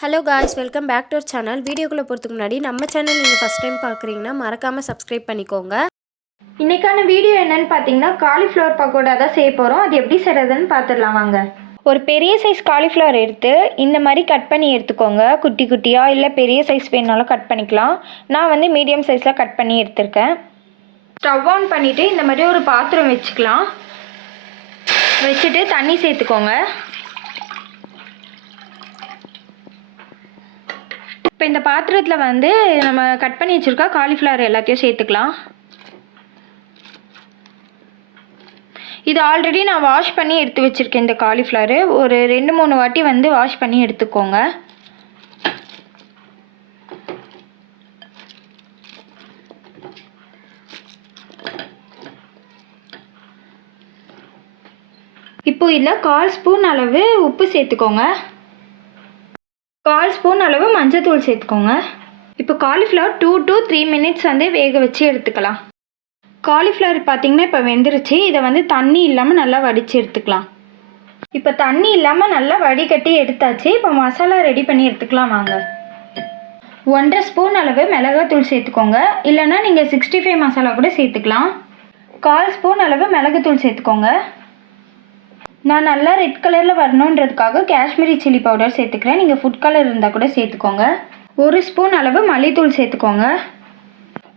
Hello guys, welcome back to our channel. வீடியோக்குள்ளே போகிறதுக்கு முன்னாடி நம்ம சேனல் நீங்கள் ஃபஸ்ட் டைம் பார்க்குறீங்கன்னா மறக்காமல் சப்ஸ்கிரைப் பண்ணிக்கோங்க. இன்றைக்கான வீடியோ என்னென்னு பார்த்தீங்கன்னா காலிஃப்ளவர் பக்கோடா தான் செய்ய போகிறோம். அது எப்படி செய்கிறதுன்னு பார்த்துடலாம் வாங்க. ஒரு பெரிய சைஸ் காலிஃப்ளவர் எடுத்து இந்த மாதிரி கட் பண்ணி எடுத்துக்கோங்க. குட்டி குட்டியாக இல்லை பெரிய சைஸ் வேணுனாலும் கட் பண்ணிக்கலாம். நான் வந்து மீடியம் சைஸில் கட் பண்ணி எடுத்திருக்கேன். ஸ்டவ் ஆன் பண்ணிவிட்டு இந்த மாதிரி ஒரு பாத்திரம் வச்சுக்கலாம். வச்சுட்டு தண்ணி சேர்த்துக்கோங்க. இப்போ இந்த பாத்திரத்தில் வந்து நம்ம கட் பண்ணி வச்சுருக்கா காலிஃப்ளவர் எல்லாத்தையும் சேர்த்துக்கலாம். இது ஆல்ரெடி நான் வாஷ் பண்ணி எடுத்து வச்சுருக்கேன். இந்த காலிஃப்ளவர் ஒரு 2-3 வாட்டி வந்து வாஷ் பண்ணி எடுத்துக்கோங்க. இப்போ இதில் 1/4 ஸ்பூன் அளவு உப்பு சேர்த்துக்கோங்க. 1/4 ஸ்பூன் அளவு மஞ்சத்தூள் சேர்த்துக்கோங்க. இப்போ காலிஃப்ளவர் 2 to 3 மினிட்ஸ் வந்து வேக வச்சு எடுத்துக்கலாம். காலிஃப்ளவர் பார்த்திங்கன்னா இப்போ வெந்துருச்சு. இதை வந்து தண்ணி இல்லாமல் நல்லா வடித்து எடுத்துக்கலாம். இப்போ தண்ணி இல்லாமல் நல்லா வடிகட்டி எடுத்தாச்சு. இப்போ மசாலா ரெடி பண்ணி எடுத்துக்கலாம் வாங்க. 1/2 ஸ்பூன் அளவு மிளகாத்தூள் சேர்த்துக்கோங்க. இல்லைன்னா நீங்கள் 65 மசாலா கூட சேர்த்துக்கலாம். 1/4 ஸ்பூன் அளவு மிளகுத்தூள் சேர்த்துக்கோங்க. நான் நல்லா ரெட் கலரில் வரணுன்றதுக்காக காஷ்மீரி சில்லி பவுடர் சேர்த்துக்கிறேன். நீங்கள் ஃபுட் கலர் இருந்தால் கூட சேர்த்துக்கோங்க. 1 ஸ்பூன் அளவு மல்லித்தூள் சேர்த்துக்கோங்க.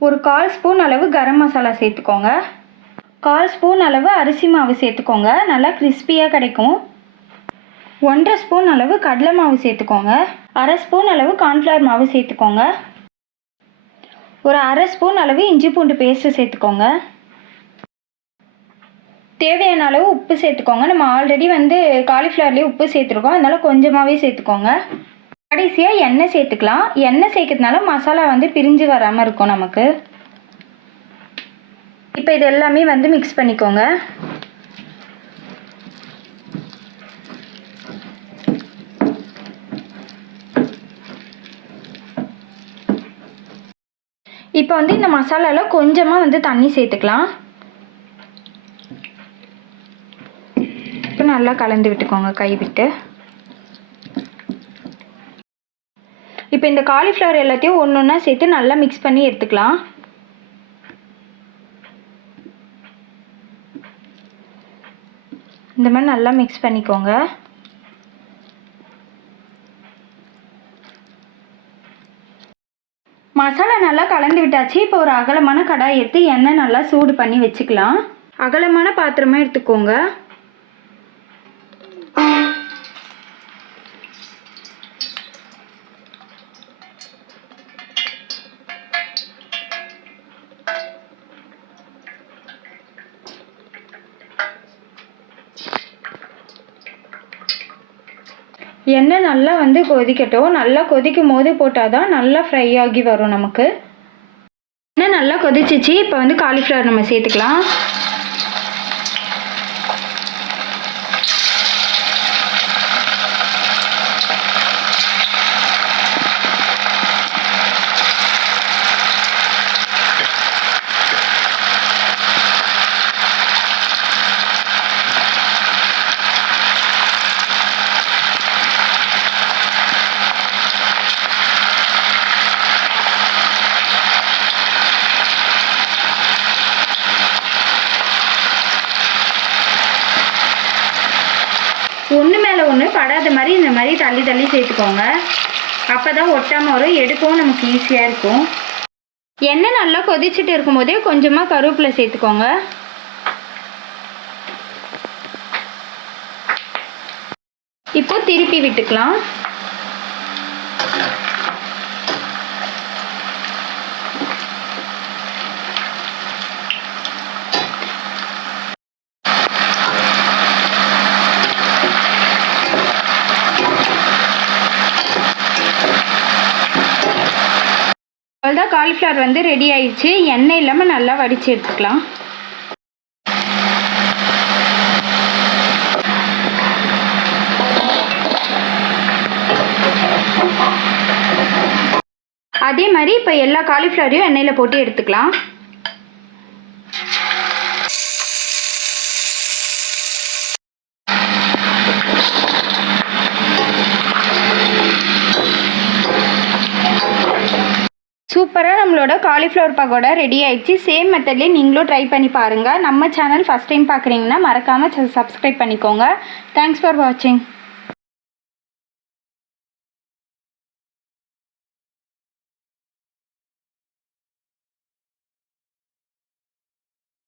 ஒரு 1/4 ஸ்பூன் அளவு கரம் மசாலா சேர்த்துக்கோங்க. 1/4 ஸ்பூன் அளவு அரிசி மாவு சேர்த்துக்கோங்க. நல்லா கிறிஸ்பியாக கிடைக்கும். 1/2 ஸ்பூன் அளவு கடலை மாவு சேர்த்துக்கோங்க. 1/2 ஸ்பூன் அளவு கார்ன்ஃப்ளவர் மாவு சேர்த்துக்கோங்க. ஒரு 1/2 ஸ்பூன் அளவு இஞ்சி பூண்டு பேஸ்ட்டு சேர்த்துக்கோங்க. தேவையான அளவு உப்பு சேர்த்துக்கோங்க. நம்ம ஆல்ரெடி வந்து காலிஃப்ளவர்லேயே உப்பு சேர்த்துருக்கோம், அதனால் கொஞ்சமாகவே சேர்த்துக்கோங்க. கடைசியாக எண்ணெய் சேர்த்துக்கலாம். எண்ணெய் சேர்க்கறதுனால மசாலா வந்து பிரிஞ்சு வராமல் இருக்கும் நமக்கு. இப்போ இது எல்லாமே வந்து மிக்ஸ் பண்ணிக்கோங்க. இப்போ வந்து இந்த மசாலாவில் கொஞ்சமாக வந்து தண்ணி சேர்த்துக்கலாம். நல்லா கலந்து விட்டுக்கோங்க கை விட்டு. இப்போ இந்த காலிஃப்ளவர் எல்லாத்தையும் ஒன்று ஒன்றா சேர்த்து நல்லா மிக்ஸ் பண்ணி எடுத்துக்கலாம். இந்த மாதிரி நல்லா மிக்ஸ் பண்ணிக்கோங்க. மசாலா நல்லா கலந்து விட்டாச்சு. இப்போ ஒரு அகலமான கடாய் எடுத்து எண்ணெய் நல்லா சூடு பண்ணி வச்சுக்கலாம். அகலமான பாத்திரமாக எடுத்துக்கோங்க. எண்ணெய் நல்லா வந்து கொதிக்கட்டும். நல்லா கொதிக்கும் போது போட்டால் தான் நல்லா ஃப்ரை ஆகி வரும் நமக்கு. எண்ணெய் நல்லா கொதிச்சிச்சு. இப்போ வந்து காலிஃப்ளவர் நம்ம சேர்த்துக்கலாம். ஒன்று மேலே ஒன்று படாத மாதிரி இந்த மாதிரி தள்ளி தள்ளி சேர்த்துக்கோங்க. அப்போ தான் ஒட்டாமல் வரும். எடுக்கவும் நமக்கு ஈஸியாக இருக்கும். எண்ணெய் நல்லா கொதிச்சுட்டு இருக்கும்போதே கொஞ்சமாக கருவேப்பிலை சேர்த்துக்கோங்க. இப்போ திருப்பி விட்டுக்கலாம். அவ்வளோதான், காலிஃப்ளவர் வந்து ரெடி ஆயிடுச்சு. எண்ணெய் இல்லாமல் நல்லா வடித்து எடுத்துக்கலாம். அதே மாதிரி இப்போ எல்லா காலிஃப்ளவரையும் எண்ணெயில் போட்டு எடுத்துக்கலாம். சூப்பராக நம்மளோட காலிஃப்ளவர் பக்கோடா ரெடி ஆயிடுச்சு. சேம் மெத்தட்லேயே நீங்களும் ட்ரை பண்ணி பாருங்கள். நம்ம சேனல் ஃபஸ்ட் டைம் பார்க்குறீங்கன்னா மறக்காமல் சப்ஸ்கிரைப் பண்ணிக்கோங்க. தேங்க்ஸ் ஃபார் வாட்சிங்.